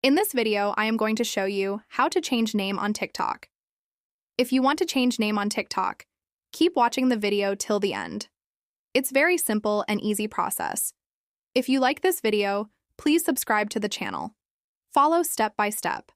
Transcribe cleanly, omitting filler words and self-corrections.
In this video, I am going to show you how to change name on TikTok. If you want to change name on TikTok, keep watching the video till the end. It's very simple and easy process. If you like this video, please subscribe to the channel. Follow step by step.